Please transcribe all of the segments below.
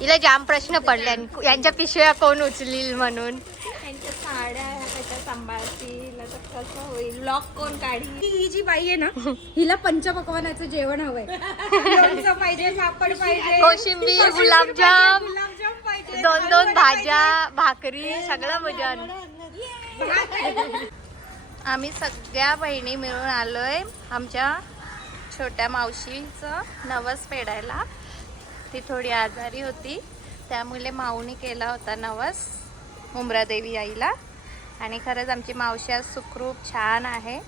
हिला जाम प्रश्न पडले यांच्या पिशव्या कोण उचलील म्हणून? त्यांच्या साड्या कशा सांभाळतील आता कसं होईल? लॉक कोण काढी ही जी बाई आहे ना हिला पंचपक्वानाचं जेवण हवंय. लोणचं पाहिजे पापड पाहिजे. कोशिंबीर गुलाबजाम गुलाबजाम पाहिजे. दोन दोन भाज्या भाकरी सगळं मजा आम्ही सगळ्या बहिणी मिळून आलोय आमच्या छोट्या मावशीचं नवस फेडायला. ती थोडी आजारी होती. त्यामुळे माऊनी केला होता नवस मुंब्रादेवी आईला. आणि खरंच आमची मावशी आज सुखरूप छान आहे.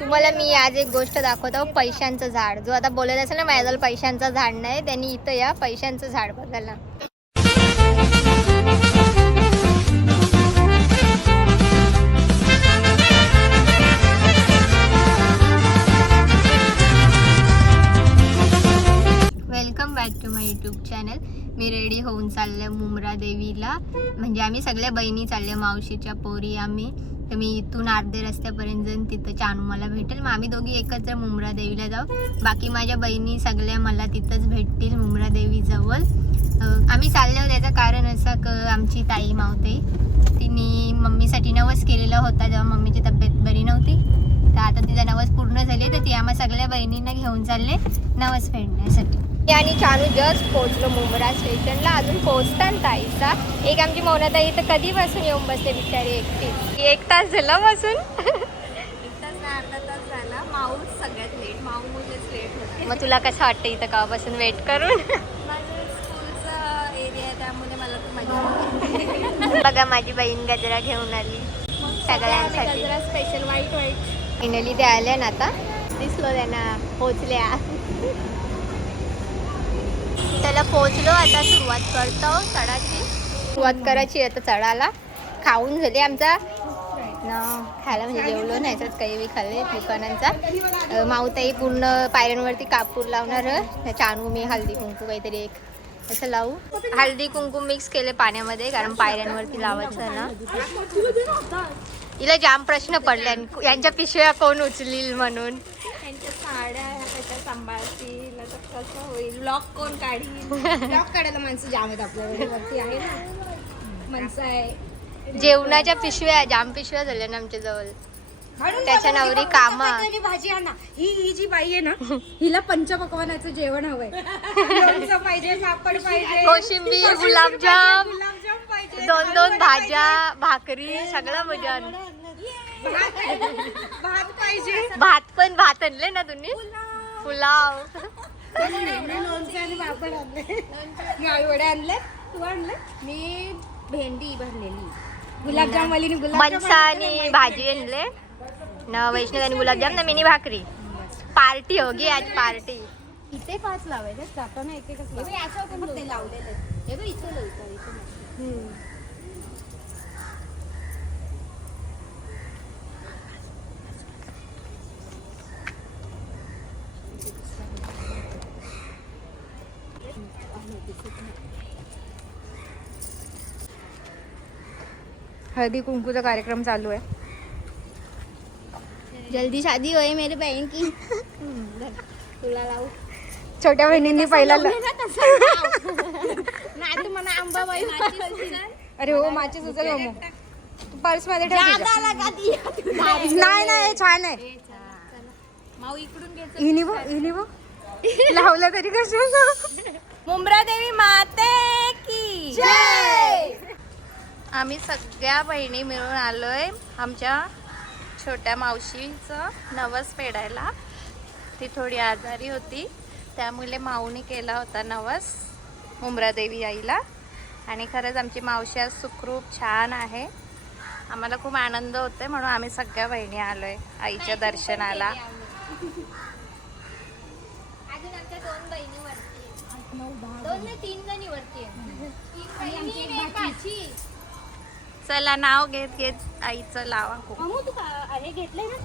तुम्हाला मी आज एक गोष्ट दाखवतो पैशांचं झाड. जो आता बोलत असेल ना माझ्याजवळ पैशांचं झाड नाही त्यांनी इथं या पैशांचं झाड बघायला. चॅनल मी रेडी होऊन चालले मुमरा देवीला. म्हणजे आम्ही सगळ्या बहिणी चालले मावशीच्या पोरी आम्ही. तर मी इथून अर्धे रस्त्यापर्यंत जाऊन तिथं चानू मला भेटेल. मग आम्ही दोघी एकत्र मुमरा देवीला जाऊ. बाकी माझ्या बहिणी सगळ्या मला तिथंच भेटतील मुमरा देवीजवळ आम्ही चाललो त्याचं कारण असं क आमची ताई मावते. तिने मम्मीसाठी नवस केलेला होता जेव्हा मम्मीची तब्येत बरी नव्हती. तर आता तिचा नवस पूर्ण झाली तर ती आम्हा सगळ्या बहिणींना घेऊन चालले नवस फेडण्यासाठी. आणि चानू जस्ट पोहोचलो मुंब्रा स्टेशनला अजून पोहोचताना ताईचा एक आमची मोनाताई तर कधीपासून येऊन बसते बिचारी एकटी? एक तास झाला बसून. एक तास नाही अर्धा तास झाला. माऊ सगळ्यात लेट माऊ मुलेच लेट होते. मग तुला कसं वाटतं इथं कावापासून वेट करून? माझं स्कूलचा एरिया आहे त्यामुळे मला तर. बघा माझी बहीण गजरा घेऊन आली. सगळ्यांसाठी. गजरा स्पेशल व्हाईट व्हाईट फायनली ते आल्या ना आता. दिसलो त्यांना पोचल्या त्याला पोचलो आता सुरुवात करतो चढाची सुरुवात करायची आता चढाला खाऊन झाली आमचा. न खायला म्हणजे जेवलो नाही याच्यात काही बी खाल्ले दुकानांचा. माऊताई पूर्ण पायऱ्यांवरती कापूर लावणार चानू मी हल्दी कुंकू काहीतरी एक. असं लावू. हळदी कुंकू मिक्स केले पाण्यामध्ये कारण पायऱ्यांवरती लावायचं ना. हिला जाम प्रश्न पडले यांच्या पिशव्या कोण उचलील म्हणून? त्यांच्या साड्या ह्या कशा सांभाळतील कसं होईल? लॉक कोण काढील? लॉक काढायला माणसं जाम आहेत आपल्याकडे वरती आहे ना? माणसं आहे. जेवणाच्या पिशव्या जाम पिशव्या झाल्या ना आमच्या जवळ. त्याच्या नवरी कामा भाजी आणा. ही ही जी बाई आहे ना हिला पंचपक्वानाचं जेवण हवंय. पाहिजे पापड पाहिजे. कोशिंबीर गुलाबजाम. दोन दोन भाज्या भाकरी सगळं मजा भात पाहिजे. भात पण भात आणले ना तुम्ही? पुलाव. लोणचं आणि पापड आणले. माळवडे आणले. तू आणले? मी भेंडी भरलेली. गुलाबजाम वाली मनसा आणि भाजी आणले. न वैष्णव आणि गुलाबजाम ना मिनी भाकरी. पार्टी होगी आज पार्टी. इथे पाच लावायचे जाताना एक एकच लावलेले हे बघ इथे हळदी कुंकूचा कार्यक्रम चालू आहे. जल्दी शादी होय मेरे बहन की. तुला लावू. छोट्या बहिणींनी पहिला आंबाबाई अरे हो माझी सुचल हो तू पर्समध्ये. नाही नाही छान आहे. माऊ इकडून घे हिनी बघ हिनी बघ. लावलं तरी कसं मुंब्रा देवी माते की. आम्ही सगळ्या बहिणी मिळून आलोय आमच्या छोट्या मावशीचं नवस फेडायला. ती थोडी आजारी होती त्यामुळे माऊनी केला होता नवस मुंब्रादेवी आईला. आणि खरंच आमची मावशी आज सुखरूप छान आहे. आम्हाला खूप आनंद होतोय म्हणून आम्ही सगळ्या बहिणी आलोय आईच्या दर्शनाला अजून आमच्या दोन बहिणी वरती दोन नाही तीन जणी वरती चला नाव घेत घेत आईचं लावा खूप. हे घेतलंय ना?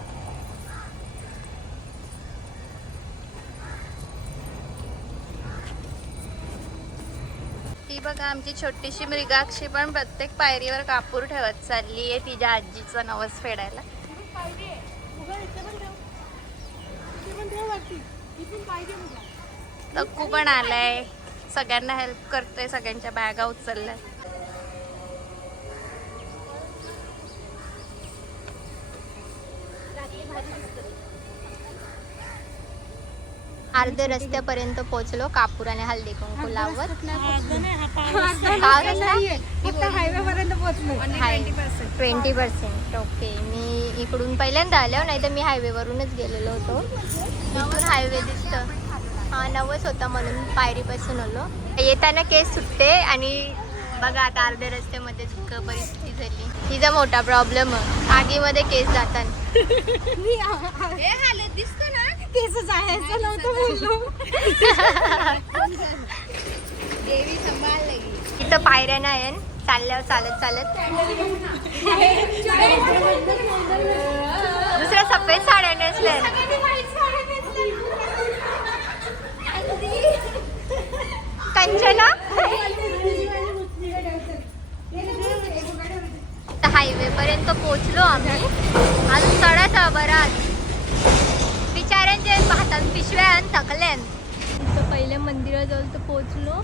ती बघा आमची छोटीशी मृगाक्षी पण प्रत्येक पायरीवर कापूर ठेवत चालली आहे तिच्या आजीचं नवस फेडायला. तक्कू पण आलाय. सगळ्यांना हेल्प करतोय सगळ्यांच्या बॅगा उचलल्या अर्ध्या रस्त्यापर्यंत पोहोचलो कापूर आणि हल्दी कुंकू लावत. ट्वेंटी पर्सेंट ओके मी इकडून पहिल्यांदा आलो नाही तर मी हायवेवरूनच गेलेलो होतो. इकडून हायवे दिसतं. नवस होता म्हणून पायरीपासून आलो. येताना केस सुटते आणि बघा आता अर्ध्या रस्त्यामध्ये क- परिस्थिती झाली. तिचा मोठा प्रॉब्लेम आगीमध्ये केस जातात दिसतो ना? केसच आहे असं नव्हतं बोललो देवी सांभाळ इथं पायऱ्या नाही चालल्यावर चालत चालत. दुसऱ्या सफेद साड्या नेसल्या. कंचना हायवे पर्यंत पोहोचलो आम्ही. अजून चढाचा बराच बिचाऱ्यांचे हातात पिशव्या आणि थकल्यान तर पहिल्या मंदिराजवळ तर पोहोचलो.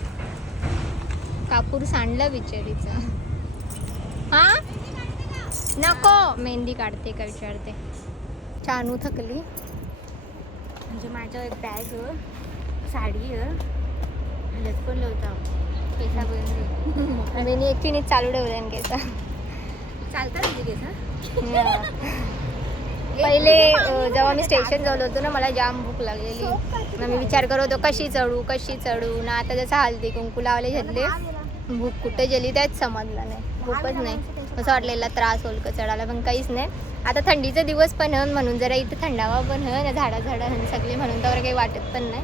कापूर सांडला बिचारीचा. हा? नको. मेहंदी काढते का विचारते. चानू थकली. म्हणजे माझ्या एक बॅग साडी पण होता केसा बंदी मी एकटीने चालू ठेवल्यान केसा. चालतात तुझे केस पहिले जेव्हा मी स्टेशन जवळ होतो ना मला जाम भूक लागलेली. मग मी विचार करत होतो कशी चढू कशी चढू? ना आता जसं हळदी कुंकू लावले घेतले. भूक कुठे गेली त्याच समजलं नाही. भूकच नाही. असं वाटलेला त्रास होईल का चढायला पण काहीच नाही. आता थंडीचा दिवस पण हन म्हणून जरा इथं थंडावा पण हन झाडा झाडा हन सगळे म्हणून तर काही वाटत पण नाही.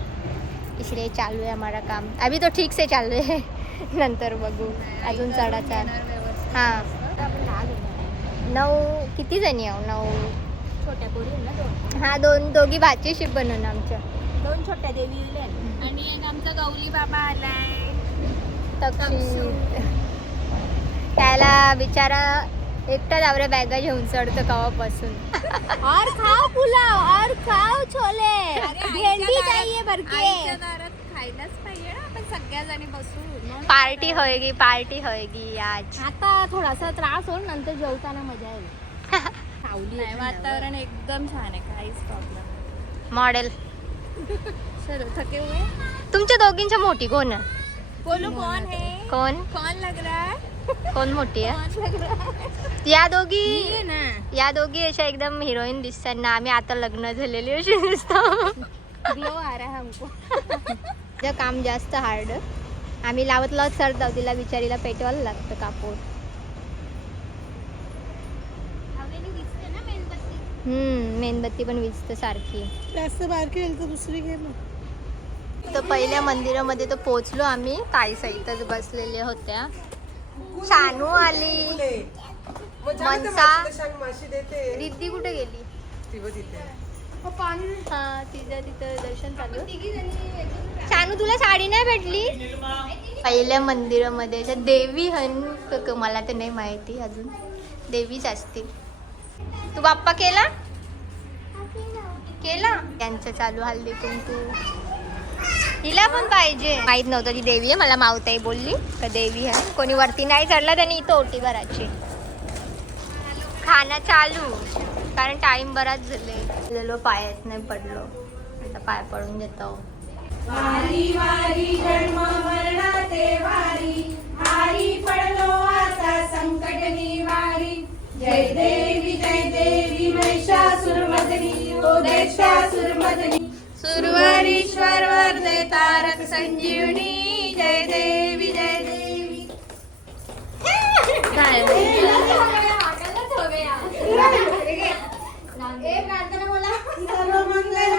इसलिए चालू आहे हमारा काम. अभी तो ठीक से चालू आहे. नंतर बघू. अजून चढाचा हां. नऊ किती जणी आहो? नऊ. छोट्या पोरी ना दोन. हा दोन दोघी भाची शिप बनवून आमच्या दोन छोट्या देवी आणि एक आमचा गौरी बाबा आलाय. तक्षी त्याला बिचारा एकटा आवऱ्या बॅगा घेऊन चढतो कवापासून. और खाओ पुलाव और खाओ छोले. भेंडी चाहिए भरके. खायलाच पाहिजे ना आपण सगळ्या जणी बसून पार्टी होएगी पार्टी होएगी आज. आता थोडासा त्रास होईल नंतर जेवताना मजा येईल. नाही वातावरण एकदम छान आहे काहीच प्रॉब्लेम मॉडेल. चलो थके हुए? तुमच्या दोघींच्या मोठी कोण? बोलो कौन है कोण? कौन लग रहा है? कोण मोठी आहे या दोघी ये दोघी अशा एकदम हिरोईन दिसतात ना आम्ही आता लग्न झालेली अशी दिसतो। ग्लो आ रहा है हमको। तिचं काम जास्त हार्ड आम्ही लावत लावत चढतो तिला बिचारीला पेटवायला लागतं कापूर हम्म मेणबत्ती पण विजतं सारखी. जास्त तर दुसरी घे मग तर पहिल्या मंदिरामध्ये तर पोहोचलो आम्ही. काही सहितच बसलेल्या होत्या. शानू आली. मनसा. माशी देते? रिद्धी कुठे गेली? ती बघ तिथे हा तिथं दर्शन चालू शानू तुला साडी नाही भेटली? पहिल्या मंदिरामध्ये अशा देवी हन क- क- मला तर नाही माहिती अजून. देवीच असतील. तू बाप्पा केला? केला. त्यांचं चालू हल्दी कुंकू. हिला पण पाहिजे. माहीत नव्हतं ती देवी आहे मला मावताई बोलली. का देवी आहे? कोणी वरती नाही चढला त्यांनी इथं ओटी भरायची. खाना चालू. कारण टाइम बराच झाले पायात नाही पडलो. आता पाय पडून देतो सुरवारीश्वर वरदे तारक संजीवनी जय देवी जय देवी.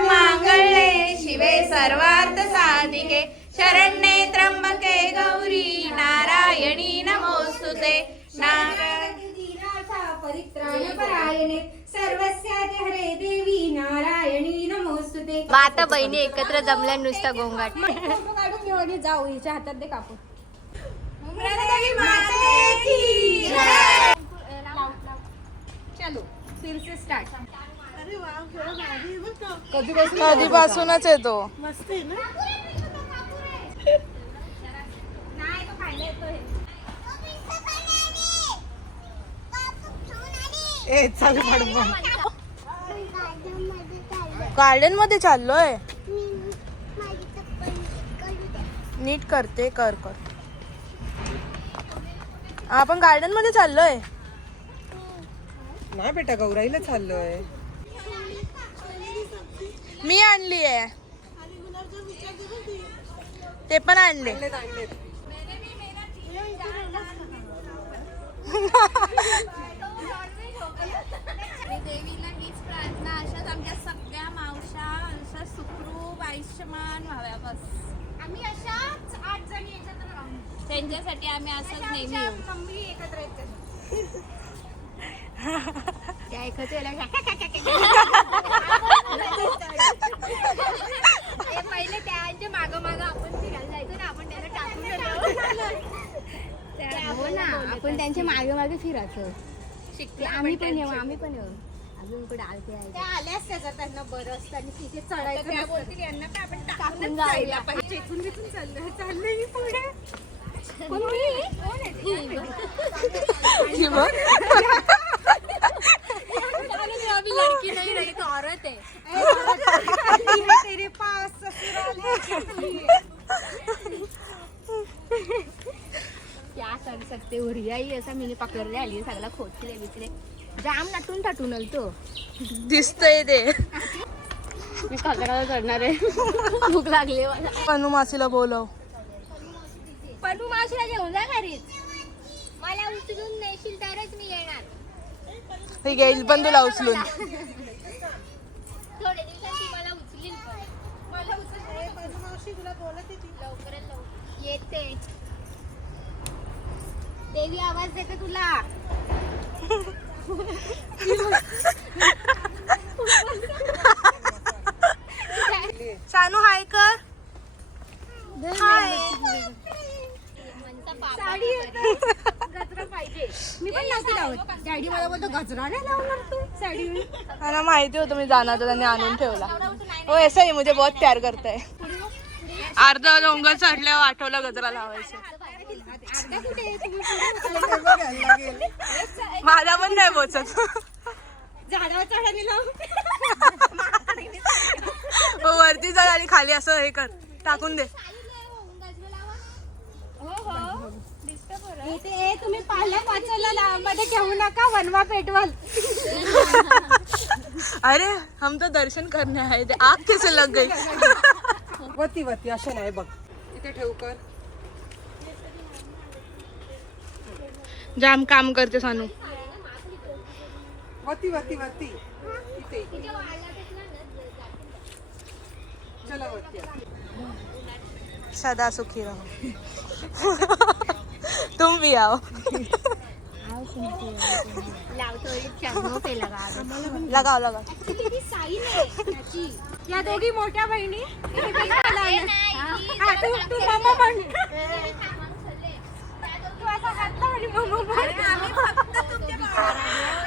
मांगल्ये शिवे सर्वार्थ साधिके. शरण्ये त्र्यंबके गौरी नारायणी नमोस्तुते. नारायण सर्वस्याते हरे देवी नारायणी नमोस्तुते. मग आता बहिणी एकत्र जमल्या नुसता गोंगाट. काढून घेऊ आणि जाऊ हिच्या हातात दे स्टार्ट कधीपासूनच येतो. मस्त आहे ना? ए चल गार्डनमध्ये चाललोय. नीट करते कर कर. आपण गार्डनमध्ये चाललोय. नाही बेटा गौराईला चाललोय. मी आणली आहे ते पण आणले आणलेत, आणलेत. देवीला हीच प्रार्थना अशाच आमच्या सगळ्या मावशा अशा सुखरूप आयुष्यमान व्हाव्या बस आम्ही अशाच आठ जणी एकत्र राहू त्यांच्यासाठी आम्ही असंच नेहमी येऊ मम्मी एकत्र येते त्या ऐकत यायला ए, पहिले त्यांच्या माग माग आपण फिरायला जायचो ना आपण त्यांना टाकून देतो. त्या- हो ना आपण त्यांच्या मागे मागे फिरायचं. ते आम्ही पण येऊ आम्ही पण येऊ. अजून कुठे आलते आहे त्या त्यांना बरं असतं आणि तिथे चढायचं त्या बोलतील यांना काय आपण टाकून टाकूनच जाऊया. जायला पाहिजे. इथून तिथून चाललं चाललंय. मी पुढे. कोण मी? कोण आहे? ती? ही बघ. अभी लड़की नहीं रही तो औरत है ए, ती है तेरे पास ससुराल है क्या कर सकते हो? रिया ही ऐसा मैंने पकड़ लिया आली सगळा खोचले बिचले जाम नटून टाटून तो. दिसतंय ते. मी काकडा चढणार आहे भूक लागली मला. अनु मासीला बोलव. पण तू मावशीला घेऊन जा घरीच. मला उचलून नेशील तरच मी येणार. हे घेईल पण तुला उचलून. थोड्या दिवसात ती मला उचलील मला उचल मावशी तुला बोलत ती. लवकरात लवकर. येते. देवी आवाज देते तुला. सानू हाय कर. हाय. साडी मी पण नव्हती लावत. डॅडी मला बोलतो गजरा नाही लावणार तू साडी? मला माहिती होतं मी जाणार तर त्यांनी आणून ठेवला. हो ऐसा ही मुझे बहुत प्यार करता है अर्धा डोंगर चढल्यावर आठवला गजरा लावायचं. माझा पण नाही झाडावर लावून हो वरती चढ आणि खाली असं हे कर. टाकून दे. इथे ए, तुम्ही वाचवलं मध्ये घेऊ नका वनवा पेटवाल. अरे हम तो दर्शन करने आए थे. आग कैसे लग गई? वती वती अशा नाही बघ. इथे ठेवू कर. जाम काम करते सानू. वती वती वती. सदा सुखी रहो. तुम भी आओ. लगाओ लगाओ. या दोघी मोठ्या बहिणी. तू तू मम्मा आणि मम्मा.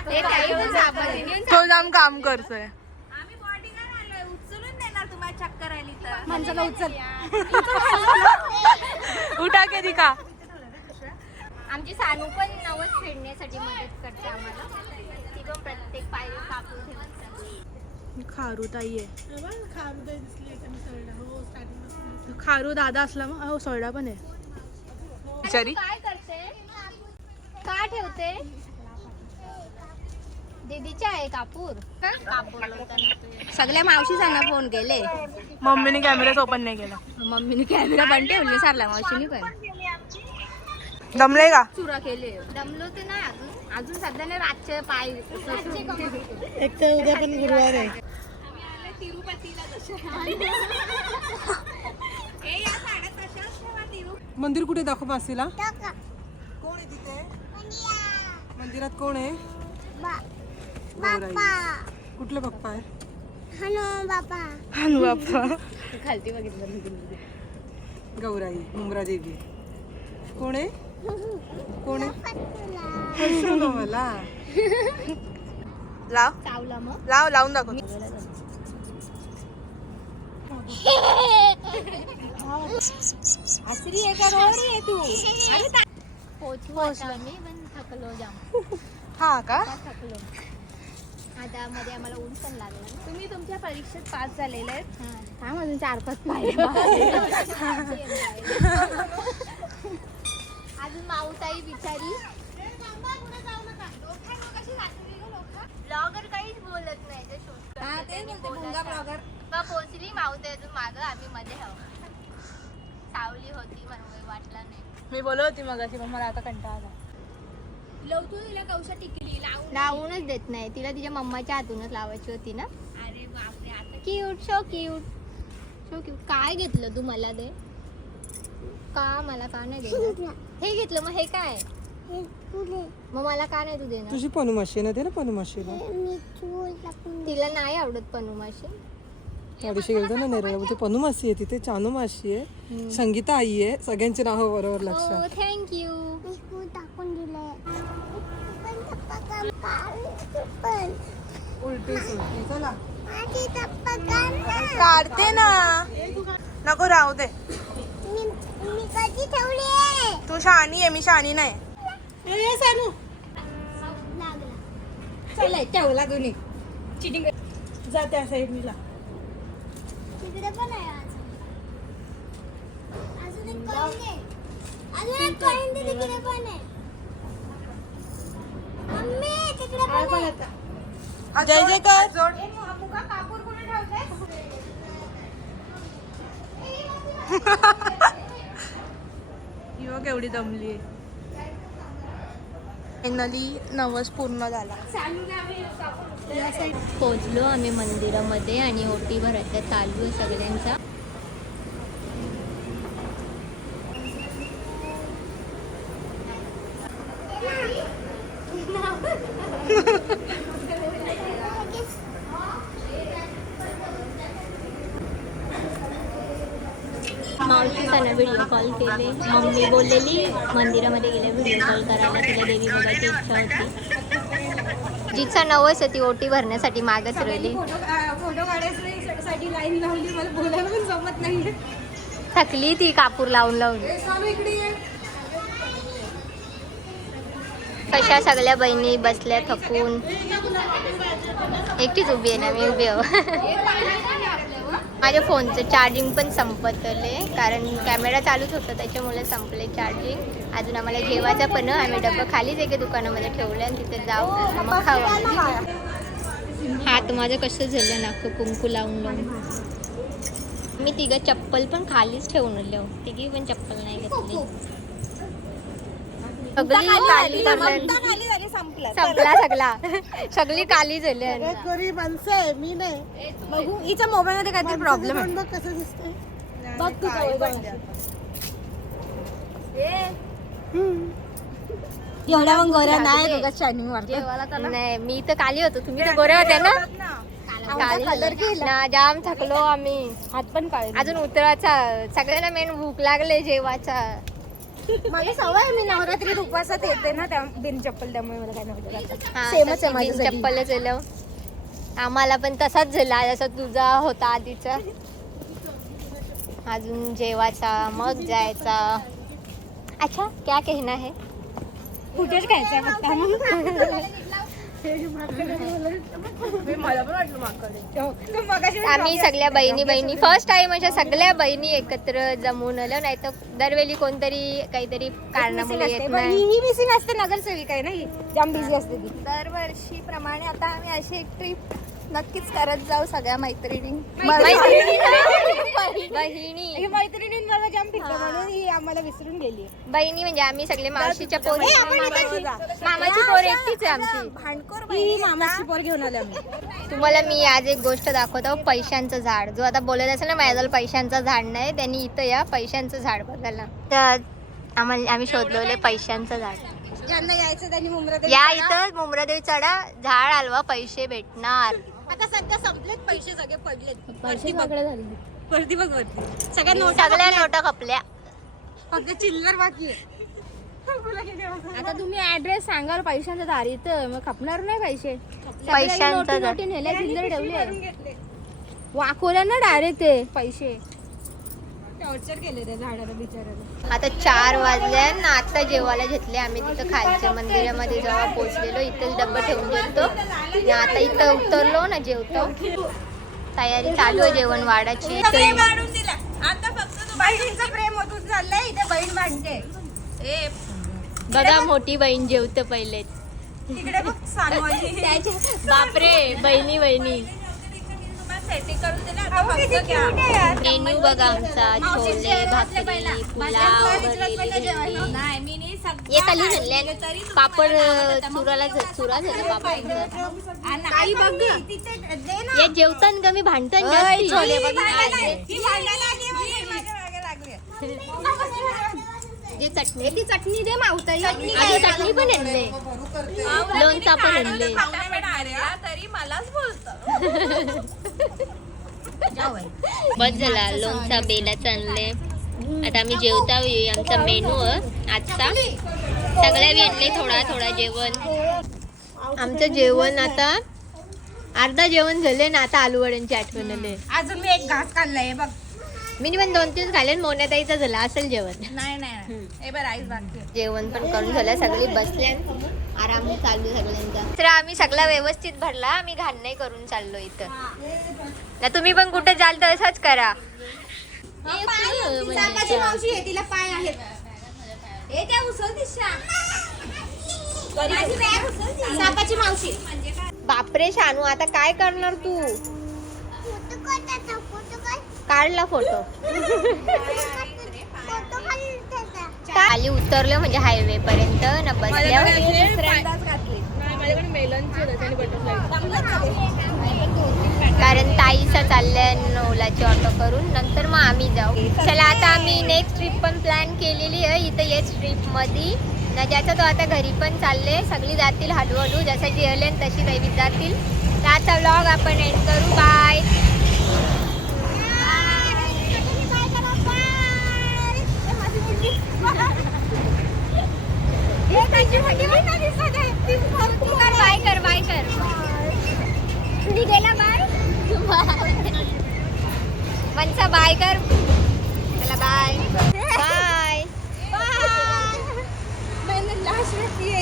ते पण जाम काम करतोय. आम्ही bodyguard आलोय. उचलून देणार तुम्हाला चक्कर आली तर. माणसाला उचल. उठा के दिखा आमची सानू पण नवस फेडण्यासाठी मदत करते आम्हाला. ती पण प्रत्येक पायरी कापून ठेवते. खारू ताई आहे हो स्टार्टिंग खारू दादा असला मग. हो सोडा पण आहे. बिचारी काय करते? का ठेवते? दीदीच्या आहे कापूर. सगळ्या मावशीचांना फोन केले. मम्मीने कॅमेराच ओपन नाही केला. मम्मीने कॅमेरा पण ठेवले सारला मावशीने पण. जमले का? चुरा केले. दमलो ते नाही अजून. अजून सध्या नाही रातचे पाय एक तर उद्या पण गुरुवार आहे. मंदिर कुठे दाखव मासीला? मंदिरात कोण आहे? गौराई. कुठला पप्पा आहे? हानू बाप्पा. खालती बघितलं गौराई मुंब्रा देवी. कोण आहे? कोण आहे? मला. लाव. चावला मग. लाव लावून दाखव. आसरी आहे का? रोडी आहे तू. अरे पोचलो आता मी पण थकलो जाम हा का? थकलो आता मध्ये आम्हाला ऊन पण लागलं. तुम्ही तुमच्या परीक्षेत पास झालेले आहेत? हा. काय म्हणून चार पाच पाहिजे. अजून माऊताई बिचारी. ब्लॉगर काहीच बोलत नाही ते shoot हा, तेच बोलत भुंगा पोहोचली माऊताई अजून मागं. आम्ही मध्ये हवं सावली होती म्हणून वाटला नाही. मी बोलत होती मग अशी पण मला आता कंटाळा आला. लवतू तिला कौशा टिकली लावून लावूनच देत नाही. तिला तिच्या मम्माच्या हातूनच लावायची होती ना. अरे बापरे आता cute show cute show cute काय घेतलं तू मला दे? का मला का नाही देणार? हे घेतलं मग हे काय? मग मला का नाही तू देणार? तुझी पनुमाशी आहे ना दे ना पनुमाशीला तिला नाही आवडत पनू माशी त्या दिवशी गेलतो ना नेरळा बोलते पनुमासी आहे तिथे चानू माशी आहे संगीता आई आहे सगळ्यांची नावं बरोबर हो लक्षात. थँक्यू उलटी सुलटी चला. काढते ना. नको राहू दे. तू शानी आहे मी शानी नाही. चला ठेवला दोन्ही. जा त्या साईडला तिकडे पण आहे अजून अजून एक कॉइन अजून एक कॉइन दे तिकडे पण आहे. मम्मी. तिकडे पण आहे जय जय कर युवा केवढी दमली फायनली नवस पूर्ण झाला. पोचलो आम्ही मंदिरामध्ये आणि ओटी भरायचा चालू आहे सगळ्यांचा मावशीसानं व्हिडिओ कॉल केले. मम्मी बोललेली मंदिरामध्ये गेले व्हिडिओ कॉल करायला. तिला देवी बघायची इच्छा होती. जिचा नवस आहे ती ओटी भरण्यासाठी मागच राहिली. फोटो फोटो काढायसाठी लाईन लावली मला बोलायला पण जमत नाही. थकली ती कापूर लावून लावून. कशा सगळ्या बहिणी बसल्या थकून. एकटीच उभी आहे ना मी उभी आहो. माझ्या फोनचं चार्जिंग पण संपतले कारण कॅमेरा चालूच होता त्याच्यामुळे संपले चार्जिंग अजून आम्हाला जेवायचं पण आम्ही डब्बा खालीच एका दुकानामध्ये ठेवलं आणि तिथे जाऊ मग खावा. हात माझं कसं झालं नाक कुंकू लावून लावून. मी तिघं चप्पल पण खालीच ठेवून आलो. तिघी पण चप्पल नाही घेतली. सगळी संपला. सगळा. सगळी काली झाली गरीब माणसं आहे मी नाही. बघू हिचा मोबाईल मध्ये काहीतरी प्रॉब्लेम आहे. बघ कसं दिसतंय. बघ तू एवढ्या मग गोऱ्या नाही बघा शायनिंग मारतो नाही मी तर काली होतो. तुम्ही तर गोऱ्या होत्या ना. काली ना जाम थकलो आम्ही. हात पण काळे अजून उतराचा. सगळ्यांना मेन भूक लागले जेवाचा माझी सवय मी नवरात्रीत उपवासात येते ना त्या बिन चप्पल त्यामुळे मला काय नव्हतं सेमच आहे बिन माझ्यासाठी. चप्पलच झालं आम्हाला पण तसाच झाला. जसा तुझा होता आधीचा. अजून जेवायचा मग जायचा. अच्छा क्या कहना है? कुठेच खायचं फक्त मला पण वाटलं माकडे आम्ही सगळ्या बहिणी बहिणी. फर्स्ट टाइम अशा सगळ्या बहिणी एकत्र जमून आलो नाही तर दरवेळी कोणतरी काहीतरी कारणामुळे येत नाही. मिसिंग असते नगरसेविका आहे ना जाम बिझी असते दरवर्षी प्रमाणे आता आम्ही अशी एक ट्रिप नक्कीच करत जाऊ सगळ्या मैत्रिणी. मैत्रिणी बहिणी ही मैत्रिणींबरोबर जाम फिरतो म्हणून ही आम्हाला विसरून गेली. बहिणी म्हणजे आम्ही सगळे मावशीच्या पोरी. मामाची पोर एकटीच आहे आमची. भांडकोर ही मामाची पोर घेऊन आले आम्ही. तुम्हाला मी आज एक गोष्ट दाखवतो पैशांचं झाड. जो आता बोलत असेल ना माझ्याजवळ पैशांचं झाड नाही त्यांनी इथं या पैशांचं झाड बघायला. तर आम्हाला आम्ही शोधलेले पैशांचं झाड. ज्यांना यायचं त्यांनी मुंब्रा या इथं मुमरादेवी चढा. झाड आलवा पैसे भेटणार. आता सध्या संपलेत पैसे सगळे पडलेत. पैसे सगळे झाले. वरती बघ वरती. सगळ्या नोटा सगळ्या नोटा खपल्या. फक्त चिल्लर बाकी आहे. आता तुम्ही ऍड्रेस सांगाल पैशांचा दार इथं मग खपणार नाही पैसे. पैशांचा नोटी दार. नोटी नेल्या चिल्लर ठेवले वाकोल्या ना डायरेक्ट ते पैसे. टॉर्चर केले त्या झाडाला बिचारायला आता चार वाजल्या ना आता जेवायला घेतले. आम्ही तिथं खालच्या मंदिरामध्ये जेव्हा पोहोचलेलो इथंच डब्बा ठेवून जेवतो आणि आता इथं उतरलो ना जेवतो. तयारी चालू आहे जेवण वाढाची आता फक्त बहिणीचं प्रेम होतून चाललंय. इथे बहीण ए बघा मोठी बहीण जेवते पहिले. तिकडे बघ सांगू बापरे बहिणी बहिणी. सेटिंग करून दिलं आता फक्त घ्या मेन्यू बघा आमचा छोले भाकरी पुलाव भरलेली भेंडी नाही. मी नाही सग- ये खाली झाले पापड चुराला चुरा झालं पापड आई बघ ये जेवतान का मी भांडतान जास्ती. ही चटणी ती चटणी दे मावताई चटणी चटणी पण आणले. लोणचा पण आणले. तरी मलाच बोलतो. बस झाला लोणचा बेलाचा आणले आता आम्ही जेवता येऊ आमचा मेनू आजचा. सगळ्या बी आणले थोडा थोडा जेवण. आमचं जेवण आता अर्धा जेवण झाले ना आता आलू वड्यांची आठवण आले. अजून मी एक घास खाल्लाय बघ. मी पण दोन तीन खाल्ले मोन्याताईचं झालं असेल जेवण. नाही नाही बरं आईच बाकी. जेवण पण करून झालं सगळी बसल्या आराम चालू सगळ्यांचा तर आम्ही सगळा व्यवस्थित भरला आम्ही घाण नाही करून चाललो इथं. ना तुम्ही पण कुठे जाल तर असंच करा. सापाची मावशी आहे तिला पाय आहेत. ए त्या उचल दिशा. सापाची मावशी. बापरे शानू आता काय करणार तू फोटो काढ त्याचा फोटो काढ काढला फोटो. खाली उतरलो म्हणजे हायवे पर्यंत ना कारण ताईचा चाललंय ओलाची ऑटो करून नंतर मग आम्ही जाऊ. चला आता आम्ही नेक्स्ट ट्रिप पण प्लॅन केलेली आहे. इथं येच ट्रिपमध्ये ना ज्याचा तो आता घरी पण चालले सगळी जातील हळूहळू जसं जी आले तशी दैवित जातील. तर आजचा व्लॉग आपण एंड करू. बाय बाय कर बाय कर. गेला बाय. मनसा बाय कर. चला बाय.